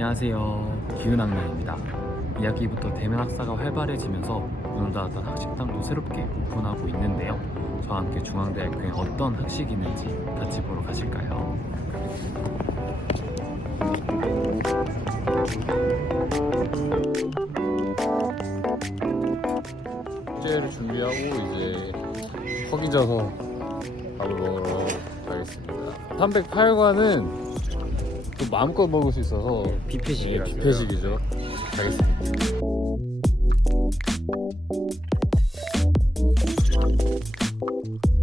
안녕하세요. 기훈학년입니다. 2학기부터 대면 학사가 활발해지면서 문을 닫았던 학식당도 새롭게 오픈하고 있는데요. 저와 함께 중앙대학교에 어떤 학식이 있는지 같이 보러 가실까요? 숙제를 준비하고 이제 허기져서 밥을 먹으러 가겠습니다. 308과는 또 마음껏 먹을 수 있어서 뷔페식이라 뷔페식이죠. 가겠습니다. 여기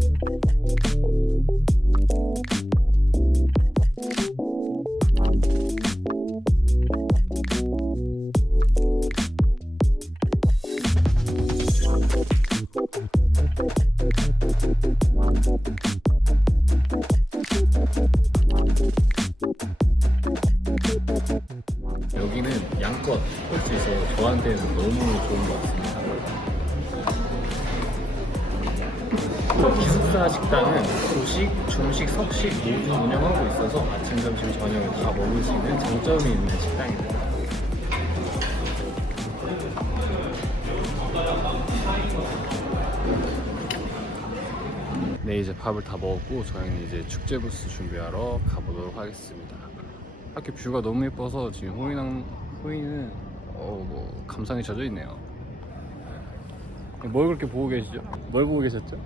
기숙사 식당은 조식, 중식, 석식 모두 운영하고 있어서 아침, 점심, 저녁을 다 먹을 수 있는 장점이 있는 식당입니다. 네 이제 밥을 다 먹었고 저희는 이제 축제 부스 준비하러 가보도록 하겠습니다. 학교 뷰가 너무 예뻐서 지금 호인항 호인은 어 뭐 감상에 젖어 있네요. 뭘 그렇게 보고 계시죠? 뭘 보고 계셨죠?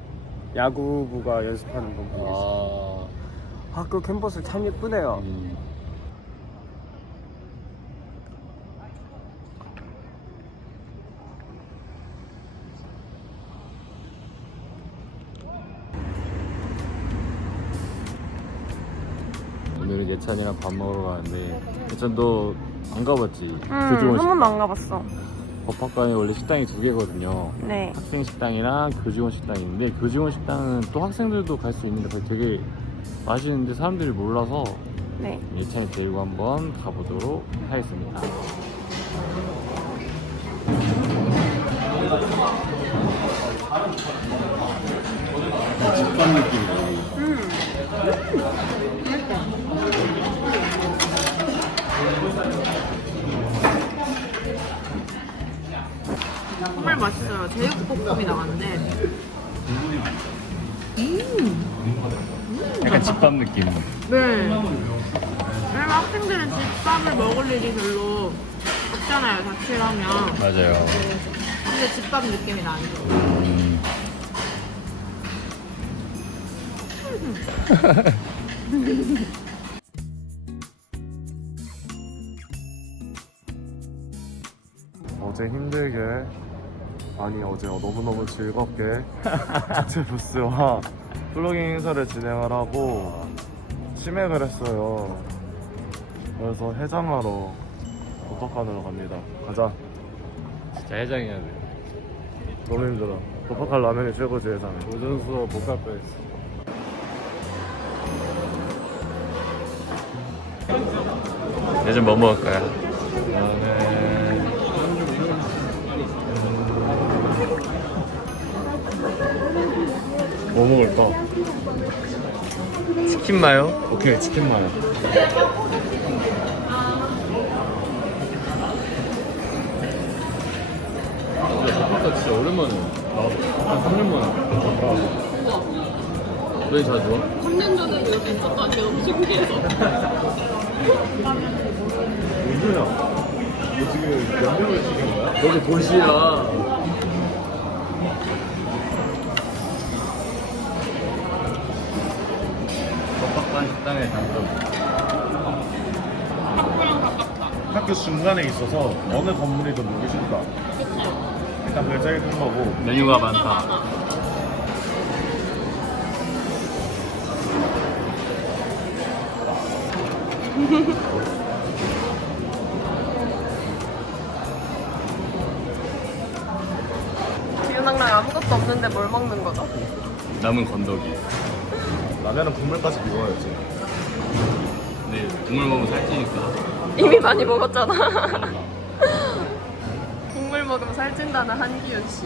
야구부가 연습하는 거 보고 있어요. 아, 학교 캠퍼스 참 예쁘네요. 음, 오늘은 예찬이랑 밥 먹으러 가는데 예찬 너안 가봤지? 음, 교직원 한. 번도 안 가봤어. 법학관에 원래 식당이 두 개거든요. 네. 학생 식당이랑 교직원 식당이 있는데 교직원 식당은 또 학생들도 갈 수 있는데 거기 되게 맛있는데 사람들이 몰라서 네. 예찬이 데리고 한번 가보도록 하겠습니다. 집밥 느낌이야. 정말 볶음이 나왔는데. 약간 집밥 느낌. 네. 왜냐면 학생들은 집밥을 먹을 일이 별로 없잖아요. 자취를 하면. 맞아요. 근데 집밥 느낌이 나요. 음. 어제 힘들게 아니 어제 너무너무 즐겁게 축제 부스와 플로깅 행사를 진행을 하고 치맥을 했어요. 그래서 해장하러 도덕관으로 갑니다. 가자. 진짜 해장해야 돼. 너무 힘들어. 도덕관 라면이 최고지 해장. 오전 수업 못갈 뻔했어. 요즘 뭐 먹을까요? 뭐 먹을까? 치킨 마요? 오케이 치킨 마요. 아까 진짜 오랜만에. 한 3년 만에. 왜 자주 와? 3년 전에 여기 있었다는 게 너무 신기해서. 민준아, 너 지금 몇 명을 찍은 거야? 여기 도시야. 법학관 식당의 장점. 학교 중간에 있어서 어느 건물이든 보기 쉽다. 일단 제일 큰 거고. 메뉴가 많다. 기훈학랑 아무것도 없는데 뭘 먹는 거죠? 남은 건더기. 라면은 국물까지 비워야지. 네, 국물 먹으면 살찌니까. 이미 많이 먹었잖아. 국물 먹으면 살찌 버틴다는 한기윤 씨.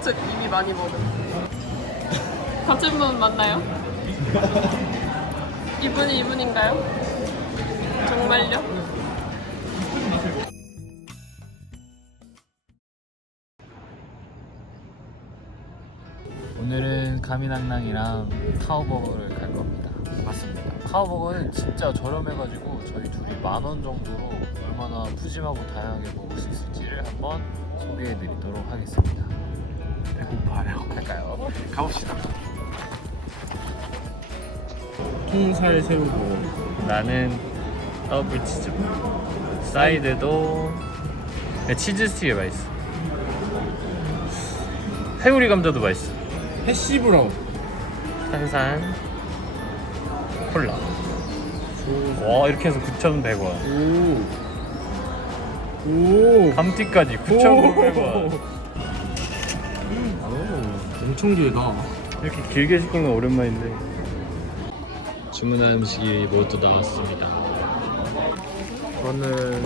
저 이미 많이 먹은. 같은 분 맞나요? 이분이 이분인가요? 정말요? 오늘은 가미낭낭이랑 카우버거를 갈 겁니다. 맞습니다. 카우버거는 진짜 저렴해가지고 저희 둘이 만 원 정도로 얼마나 푸짐하고 다양하게 먹을 수 있을지를 한번 소개해드리도록 하겠습니다. 배고파요. 갈까요? 가봅시다. 통살 새우고 나는 더블 치즈 사이드도 네, 치즈 스틱이 맛있어 회오리 감자도 맛있어 해시브라운. 탄산 콜라 와 이렇게 해서 9,100원 오. 오. 감튀까지 9,900원 엄청 길다. 이렇게 길게 시킨 건 오랜만인데 주문한 음식이 모두 나왔습니다 저는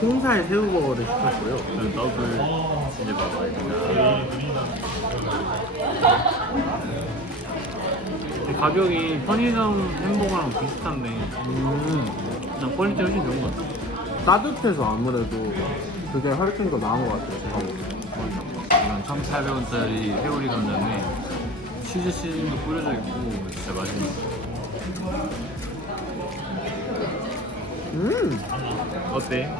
홍살 새우버거를 시켰고요. 더블 치즈 버거입니다 가격이 편의점 햄버거랑 비슷한데 그냥 퀄리티 훨씬 좋은 것 같아요 따뜻해서 아무래도 그게 훨씬 더 나은 것 같아요. 이건 1,800원짜리 회오리 감자인데 치즈 시즌도 뿌려져 있고 진짜 맛있는 음, 어때?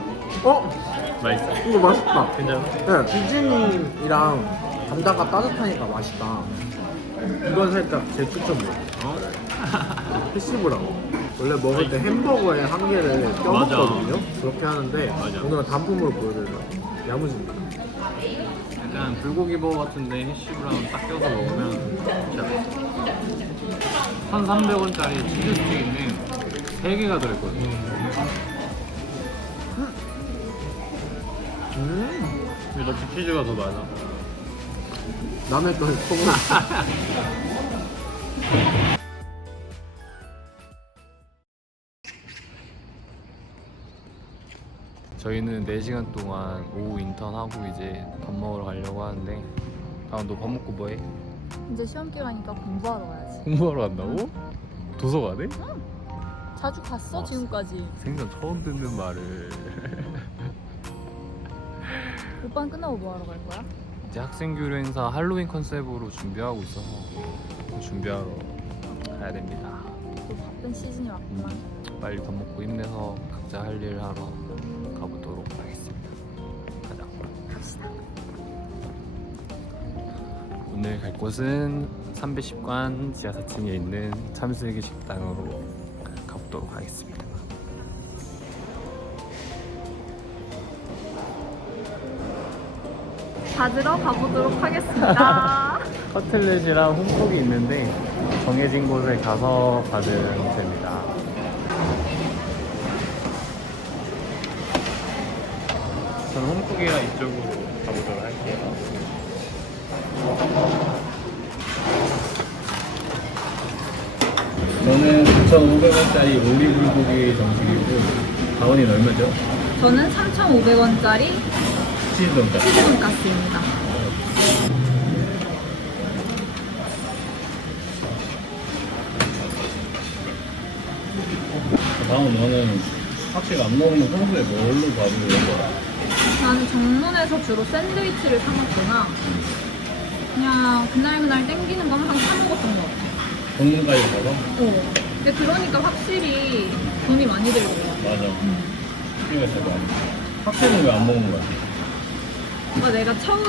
어, 맛있어? 이거 맛있다. 괜찮아? 네, 비지님이랑 감자가 따뜻하니까 맛있다. 이건 살짝 제 추천이에요. 어? 해시브라운. 원래 먹을 때 햄버거에 한 개를 껴먹거든요. 그렇게 하는데 맞아. 오늘은 단품으로 보여드려요. 야무집니다. 약간 불고기 버거 같은데 해시브라운 딱 껴서 먹으면 진짜 맛있어 1,300원짜리 치즈 스틱인데 3개가 들어있거든요 음, 근데 역시 치즈가 더 많아 남의 걸 퍼먹는 저희는 4시간 동안 오후 인턴하고 이제 밥 먹으러 가려고 하는데 아너밥 먹고 뭐해? 이제 시험 기간이니까 공부하러 가야지. 공부하러 간다고? 도서관에? 자주 갔어 어, 지금까지. 생전 처음 듣는 말을 오빠는 끝나고 뭐 하러 갈 거야? 이제 학생 교류 행사 할로윈 컨셉으로 준비하고 있어서 준비하러 가야 됩니다 또 바쁜 시즌이 왔구만. 빨리 밥 먹고 힘내서 각자 할 일 하러 가보도록 하겠습니다 가자 갑시다. 오늘 갈 곳은 310관 지하 4층에 있는 참슬기 식당으로 가보도록 하겠습니다. 찾으러 가보도록 하겠습니다. 커틀렛이랑 홈콕이 있는데 정해진 곳에 가서 받으면 됩니다. 저는 홈콕이랑 이쪽으로 가보도록 할게요. 저는 9,500원짜리 오리 불고기 정식이고 가원이 얼마죠? 저는 3,500원짜리 치즈 돈까스 치즈 돈가스입니다. 다음 너는 확실히 안 먹으면 평소에 뭘로 밥을 먹어? 나는 정문에서 주로 샌드위치를 사 먹거나 그냥 그날 그날 땡기는 거 항상 사 먹었던 것 같아. 정문까지 가서? 어. 근데 그러니까 확실히 돈이 많이 들더라고. 맞아. 제가 학생은 왜안 먹는 거야? 뭔가 내가 처음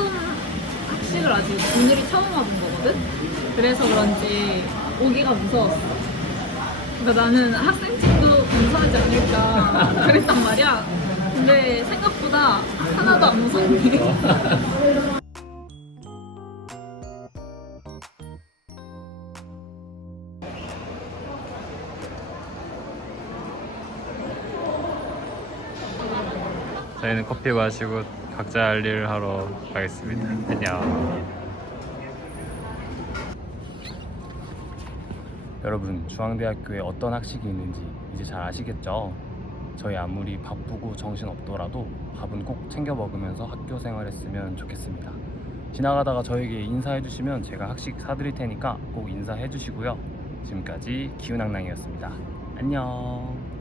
학식을 아직 오늘이 처음 와본 거거든? 그래서 그런지 오기가 무서웠어. 그러니까 나는 학생 친구 무서워하지 않을까 그랬단 말이야. 근데 생각보다 하나도 안 무섭네. 저희는 커피 마시고 각자 할 일을 하러 가겠습니다. 안녕. 여러분 중앙대학교에 어떤 학식이 있는지 이제 잘 아시겠죠? 저희 아무리 바쁘고 정신 없더라도 밥은 꼭 챙겨 먹으면서 학교 생활했으면 좋겠습니다. 지나가다가 저에게 인사해 주시면 제가 학식 사드릴 테니까 꼭 인사해 주시고요. 지금까지 기훈낭낭이었습니다. 안녕.